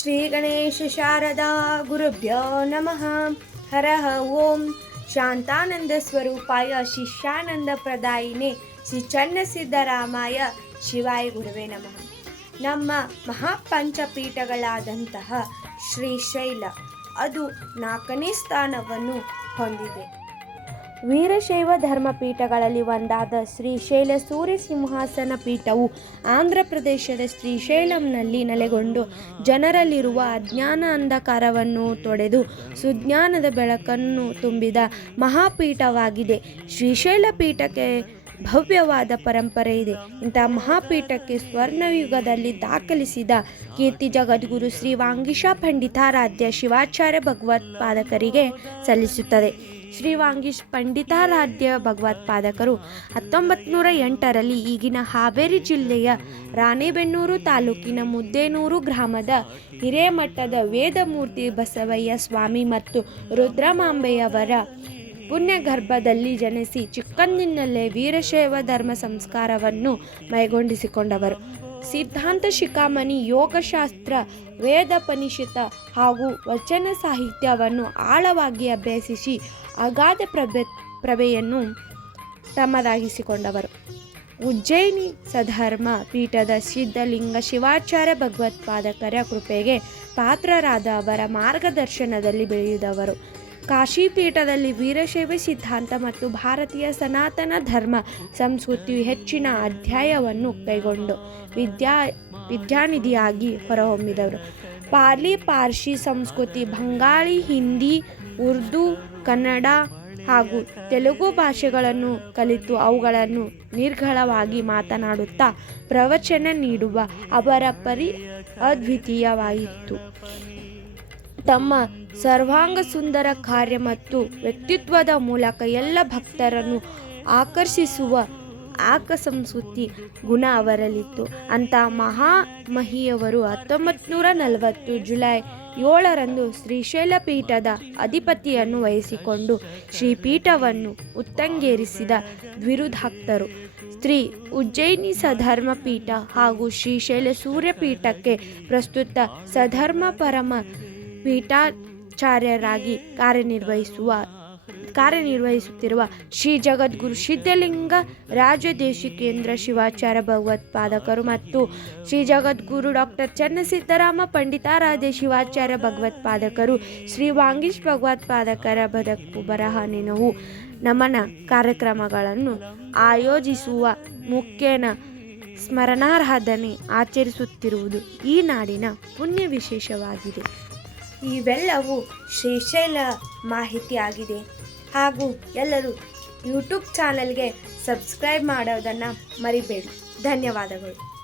ಶ್ರೀ ಗಣೇಶ ಶಾರದಾ ಗುರುಭ್ಯೋ ನಮಃ. ಹರಹ ಓಂ. ಶಾಂತಾನಂದ ಸ್ವರೂಪಾಯ ಶಿಷ್ಯಾನಂದ ಪ್ರದಾಯಿನೇ ಶ್ರೀ ಚನ್ನಸಿದ್ದರಾಮಾಯ ಶಿವಾಯ ಗುರುವೇ ನಮಃ. ನಮ್ಮ ಮಹಾಪಂಚಪೀಠಗಳಾದಂತಹ ಶ್ರೀಶೈಲ ಅದು ನಾಲ್ಕನೇ ಸ್ಥಾನವನ್ನು ಹೊಂದಿದೆ. ವೀರಶೈವ ಧರ್ಮಪೀಠಗಳಲ್ಲಿ ಒಂದಾದ ಶ್ರೀಶೈಲ ಸೂರ್ಯ ಸಿಂಹಾಸನ ಪೀಠವು ಆಂಧ್ರ ಪ್ರದೇಶದ ಶ್ರೀಶೈಲಂನಲ್ಲಿ ನೆಲೆಗೊಂಡು ಜನರಲ್ಲಿರುವ ಅಜ್ಞಾನ ಅಂಧಕಾರವನ್ನು ತೊಡೆದು ಸುಜ್ಞಾನದ ಬೆಳಕನ್ನು ತುಂಬಿದ ಮಹಾಪೀಠವಾಗಿದೆ. ಶ್ರೀಶೈಲ ಪೀಠಕ್ಕೆ ಭವ್ಯವಾದ ಪರಂಪರೆ ಇದೆ. ಇಂಥ ಮಹಾಪೀಠಕ್ಕೆ ಸ್ವರ್ಣಯುಗದಲ್ಲಿ ದಾಖಲಿಸಿದ ಕೀರ್ತಿ ಜಗದ್ಗುರು ಶ್ರೀ ವಾಂಗಿಶಾ ಪಂಡಿತಾರಾಧ್ಯ ಶಿವಾಚಾರ್ಯ ಭಗವತ್ಪಾದಕರಿಗೆ ಸಲ್ಲಿಸುತ್ತದೆ. ಶ್ರೀ ವಾಂಗೀಶ್ ಪಂಡಿತಾರಾಧ್ಯ ಭಗವತ್ಪಾದಕರು ಹತ್ತೊಂಬತ್ತು ನೂರ ಎಂಟರಲ್ಲಿ ಈಗಿನ ಹಾವೇರಿ ಜಿಲ್ಲೆಯ ರಾಣೆಬೆನ್ನೂರು ತಾಲೂಕಿನ ಮುದ್ದೇನೂರು ಗ್ರಾಮದ ಹಿರೇಮಠದ ವೇದಮೂರ್ತಿ ಬಸವಯ್ಯ ಸ್ವಾಮಿ ಮತ್ತು ರುದ್ರಮಾಂಬೆಯವರ ಪುಣ್ಯಗರ್ಭದಲ್ಲಿ ಜನಿಸಿ ಚಿಕ್ಕಂದಿನಲ್ಲೇ ವೀರಶೈವ ಧರ್ಮ ಸಂಸ್ಕಾರವನ್ನು ಮೈಗೊಂಡಿಸಿಕೊಂಡವರು. ಸಿದ್ಧಾಂತ ಶಿಖಾಮಣಿ ಯೋಗಶಾಸ್ತ್ರ ವೇದಪನಿಷಿತ ಹಾಗೂ ವಚನ ಸಾಹಿತ್ಯವನ್ನು ಆಳವಾಗಿ ಅಭ್ಯಸಿಸಿ ಅಗಾಧ ಪ್ರಭೆ ಪ್ರಭೆಯನ್ನು ತಮ್ಮದಾಗಿಸಿಕೊಂಡವರು. ಉಜ್ಜಯಿನಿ ಸಧರ್ಮ ಪೀಠದ ಸಿದ್ಧಲಿಂಗ ಶಿವಾಚಾರ್ಯ ಭಗವತ್ಪಾದಕರ ಕೃಪೆಗೆ ಪಾತ್ರರಾದ ಅವರ ಮಾರ್ಗದರ್ಶನದಲ್ಲಿ ಬೆಳೆಯುವುದವರು ಕಾಶಿ ಪೀಠದಲ್ಲಿ ವೀರಶೈವ ಸಿದ್ಧಾಂತ ಮತ್ತು ಭಾರತೀಯ ಸನಾತನ ಧರ್ಮ ಸಂಸ್ಕೃತಿಯು ಹೆಚ್ಚಿನ ಅಧ್ಯಾಯವನ್ನು ಕೈಗೊಂಡು ವಿದ್ಯಾ ವಿದ್ಯಾನಿಧಿಯಾಗಿ ಹೊರಹೊಮ್ಮಿದವರು. ಪಾರ್ಲಿ ಪಾರ್ಸಿ ಸಂಸ್ಕೃತಿ, ಬಂಗಾಳಿ, ಹಿಂದಿ, ಉರ್ದು, ಕನ್ನಡ ಹಾಗೂ ತೆಲುಗು ಭಾಷೆಗಳನ್ನು ಕಲಿತು ಅವುಗಳನ್ನು ನಿರ್ಗಳವಾಗಿ ಮಾತನಾಡುತ್ತಾ ಪ್ರವಚನ ನೀಡುವ ಅವರ ಪರಿ ಅದ್ವಿತೀಯವಾಯಿತು. ತಮ್ಮ ಸರ್ವಾಂಗ ಸುಂದರ ಕಾರ್ಯ ಮತ್ತು ವ್ಯಕ್ತಿತ್ವದ ಮೂಲಕ ಎಲ್ಲ ಭಕ್ತರನ್ನು ಆಕರ್ಷಿಸುವ ಆಕ ಸಂಸ್ಕೃತಿ ಗುಣ ಅವರಲ್ಲಿತ್ತು. ಅಂತ ಮಹಾಮಹಿಯವರು ಹತ್ತೊಂಬತ್ತು ನೂರ ನಲವತ್ತು ಜುಲೈ ಏಳರಂದು ಶ್ರೀಶೈಲ ಪೀಠದ ಅಧಿಪತಿಯನ್ನು ವಹಿಸಿಕೊಂಡು ಶ್ರೀಪೀಠವನ್ನು ಉತ್ತಂಗೇರಿಸಿದ ದ್ವಿರುಧಕ್ತರು ಶ್ರೀ ಉಜ್ಜಯಿನಿ ಸಧರ್ಮ ಪೀಠ ಹಾಗೂ ಶ್ರೀಶೈಲ ಸೂರ್ಯಪೀಠಕ್ಕೆ ಪ್ರಸ್ತುತ ಸಧರ್ಮ ಪರಮ ಪೀಠಾಚಾರ್ಯರಾಗಿ ಕಾರ್ಯನಿರ್ವಹಿಸುವ, ಕಾರ್ಯನಿರ್ವಹಿಸುತ್ತಿರುವ ಶ್ರೀ ಜಗದ್ಗುರು ಸಿದ್ಧಲಿಂಗ ರಾಜದೇಶಿಕೇಂದ್ರ ಶಿವಾಚಾರ್ಯ ಭಗವತ್ಪಾದಕರು ಮತ್ತು ಶ್ರೀ ಜಗದ್ಗುರು ಡಾಕ್ಟರ್ ಚನ್ನಸಿದ್ದರಾಮ ಪಂಡಿತಾರಾಧ್ಯ ಶಿವಾಚಾರ್ಯ ಭಗವತ್ಪಾದಕರು ಶ್ರೀ ವಾಂಗೀಶ್ ಭಗವತ್ಪಾದಕರ ಬದಕು ಬರಹ ನೆನವು ನಮನ ಕಾರ್ಯಕ್ರಮಗಳನ್ನು ಆಯೋಜಿಸುವ ಮುಖ್ಯನ ಸ್ಮರಣಾರ್ಹದನೆ ಆಚರಿಸುತ್ತಿರುವುದು ಈ ನಾಡಿನ ಪುಣ್ಯ ವಿಶೇಷವಾಗಿದೆ. ಇವೆಲ್ಲವೂ ಶ್ರೀಶೈಲ ಮಾಹಿತಿ ಆಗಿದೆ ಹಾಗೂ ಎಲ್ಲರೂ ಯೂಟ್ಯೂಬ್ ಚಾನಲ್ಗೆ ಸಬ್ಸ್ಕ್ರೈಬ್ ಮಾಡೋದನ್ನು ಮರಿಬೇಡಿ. ಧನ್ಯವಾದಗಳು.